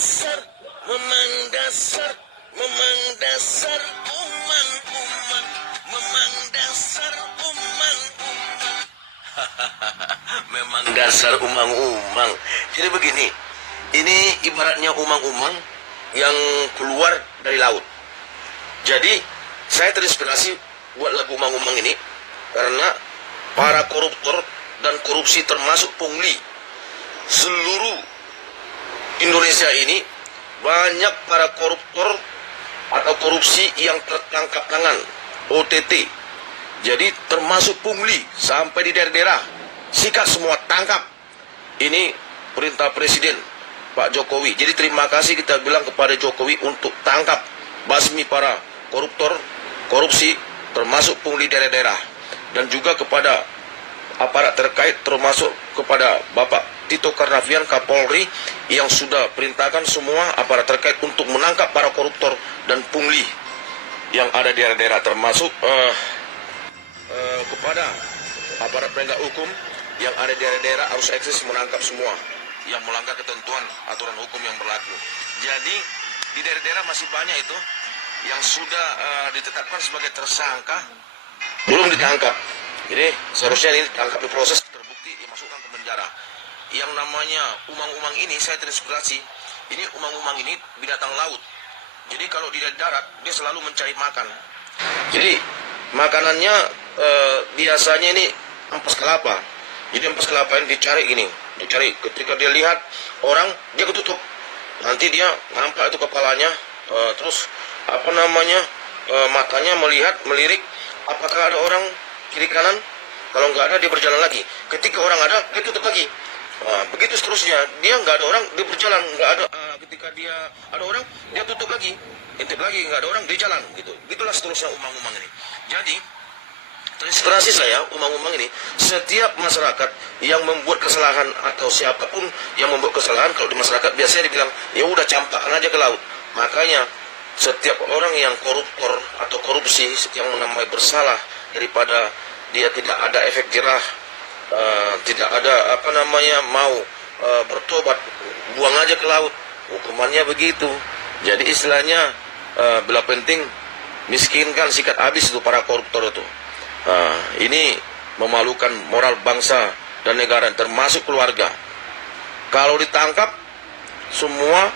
dasar, memang dasar, memang dasar umang-umang, memang dasar umang-umang. Memang dasar umang-umang. Jadi begini, ini ibaratnya umang-umang yang keluar dari laut. Jadi saya terinspirasi buat lagu umang-umang ini karena para koruptor dan korupsi termasuk pungli seluruh Indonesia ini, banyak para koruptor atau korupsi yang tertangkap tangan OTT. Jadi termasuk pungli sampai di daerah-daerah, sikat semua, tangkap. Ini perintah Presiden Pak Jokowi. Jadi terima kasih kita bilang kepada Jokowi untuk tangkap, basmi para koruptor, korupsi, termasuk pungli daerah-daerah. Dan juga kepada aparat terkait, termasuk kepada Bapak Tito Karnavian, Kapolri, yang sudah perintahkan semua aparat terkait untuk menangkap para koruptor dan pungli yang ada di daerah-daerah, termasuk kepada aparat penegak hukum yang ada di daerah-daerah harus eksis menangkap semua yang melanggar ketentuan aturan hukum yang berlaku. Jadi di daerah-daerah masih banyak itu yang sudah ditetapkan sebagai tersangka belum ditangkap. Jadi seharusnya ini ditangkap, diproses, terbukti, dimasukkan ke penjara. Yang namanya umang-umang ini saya terinspirasi. Ini umang-umang ini binatang laut. Jadi kalau di darat dia selalu mencari makan. Jadi makanannya biasanya ini ampas kelapa. Jadi ampas kelapa ini dicari gini, dicari. Ketika dia lihat orang, dia ketutup. Nanti dia nampak itu kepalanya, terus matanya melirik. Apakah ada orang kiri kanan? Kalau nggak ada, dia berjalan lagi. Ketika orang ada, dia tutup lagi. Begitu seterusnya. Dia nggak ada orang, dia berjalan. Nggak ada. Ketika dia ada orang, dia tutup lagi. Intip lagi, nggak ada orang, dia jalan. Gitu. Itulah seterusnya umang-umang ini. Jadi terinspirasi saya, umang-umang ini, setiap masyarakat yang membuat kesalahan atau siapapun yang membuat kesalahan, kalau di masyarakat biasanya dibilang, ya udah campakkan aja ke laut. Makanya setiap orang yang koruptor atau korupsi yang menamai bersalah, daripada dia tidak ada efek jerah, tidak ada mau bertobat, buang aja ke laut, hukumannya begitu. Jadi istilahnya bila penting miskinkan, sikat habis itu para koruptor itu. Ini memalukan moral bangsa dan negara, termasuk keluarga. Kalau ditangkap, semua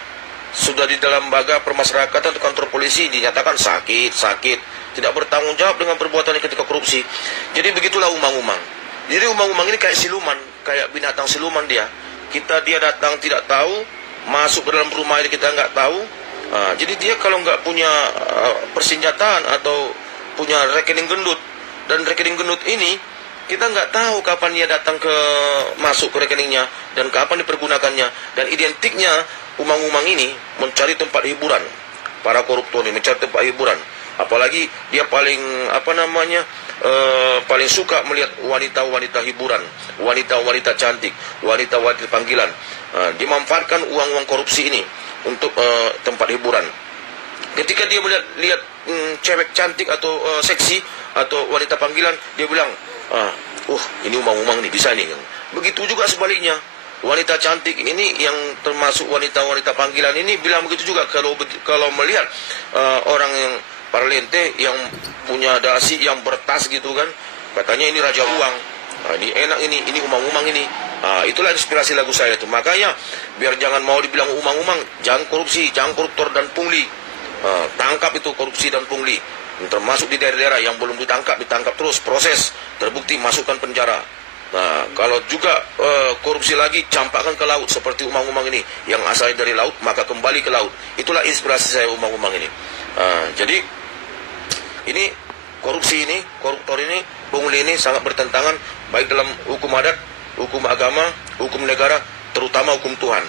sudah di dalam lembaga permasyarakatan atau kantor polisi dinyatakan sakit, tidak bertanggung jawab dengan perbuatannya ketika korupsi. Jadi begitulah umang-umang. Jadi umang-umang ini kayak siluman, kayak binatang siluman dia. Dia datang tidak tahu, masuk ke dalam rumah ini kita nggak tahu. Jadi dia kalau nggak punya persenjataan atau punya rekening gendut, dan rekening gendut ini kita nggak tahu kapan dia datang masuk ke rekeningnya dan kapan dipergunakannya. Dan identiknya umang-umang ini mencari tempat hiburan. Para koruptor ini mencari tempat hiburan. Apalagi dia paling paling suka melihat wanita-wanita hiburan, wanita-wanita cantik, wanita-wanita panggilan. Dimanfaatkan uang-uang korupsi ini untuk tempat hiburan. Ketika dia lihat cewek cantik atau seksi atau wanita panggilan, dia bilang, ini umang-umang nih, bisa nih. Begitu juga sebaliknya, wanita cantik ini yang termasuk wanita-wanita panggilan ini bilang begitu juga. Kalau melihat orang yang parlente yang punya dasi, yang bertas gitu kan, katanya ini raja uang, ini enak, ini umang-umang ini. Itulah inspirasi lagu saya itu. Makanya biar jangan mau dibilang umang-umang, jangan korupsi, jangan koruptor dan pungli. Tangkap itu korupsi dan pungli, termasuk di daerah-daerah yang belum ditangkap terus, proses, terbukti, masukkan penjara. Kalau juga korupsi lagi, campakkan ke laut seperti umang-umang ini yang asalnya dari laut, maka kembali ke laut. Itulah inspirasi saya umang-umang ini. Jadi ini korupsi ini, koruptor ini, pungli ini sangat bertentangan baik dalam hukum adat, hukum agama, hukum negara, terutama hukum Tuhan.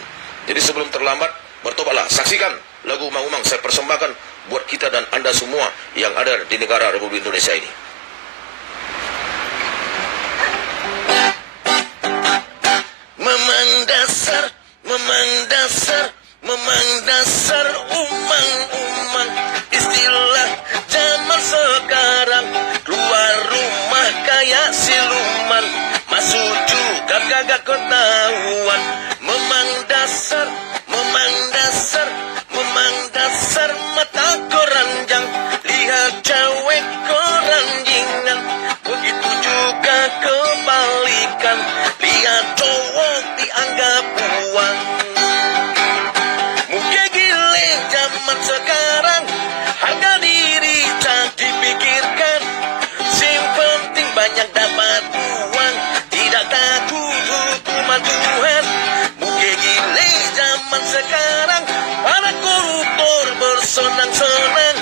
Jadi sebelum terlambat, bertobatlah. Saksikan lagu umang-umang saya persembahkan buat kita dan Anda semua yang ada di negara Republik Indonesia ini. Memang dasar, memang dasar, memang dasar umang-umang. Istilah zaman sekarang, keluar rumah kayak siluman, masuk juga kagak ketahuan. Memang dasar, memang dasar. sekarang para koruptor bersenang-senang,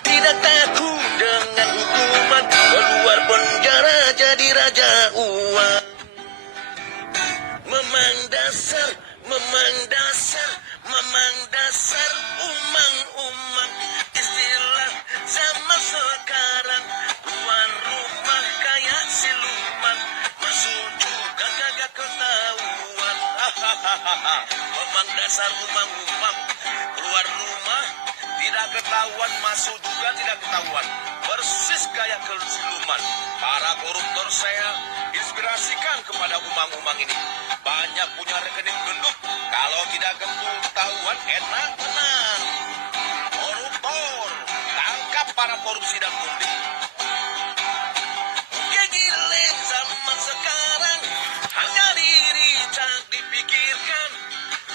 tidak takut dengan hukuman, keluar penjara jadi raja uang. Memang dasar umang-umang, istilah zaman sekarang. Keluar rumah kayak siluman, masuk juga kagak ketahuan. Memang dasar umang-umang, keluar rumah tidak ketahuan, masuk juga tidak ketahuan, persis kayak siluman. Para koruptor saya inspirasikan kepada umang-umang ini, banyak punya rekening gendut, kalau tidak ketahuan enak benar. Koruptor, tangkap para korupsi dan pungli. Gile zaman sekarang, hanya diri tak dipikirkan,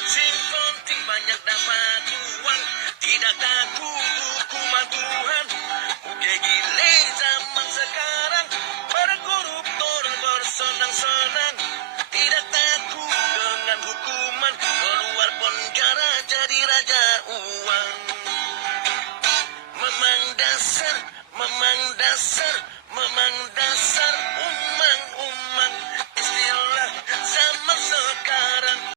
sing penting banyak dapat uang, tidak takut hukuman Tuhan. Gile zaman sekarang, para koruptor bersenang-senang, tidak takut dengan hukuman, keluar penjara jadi raja uang. Memang dasar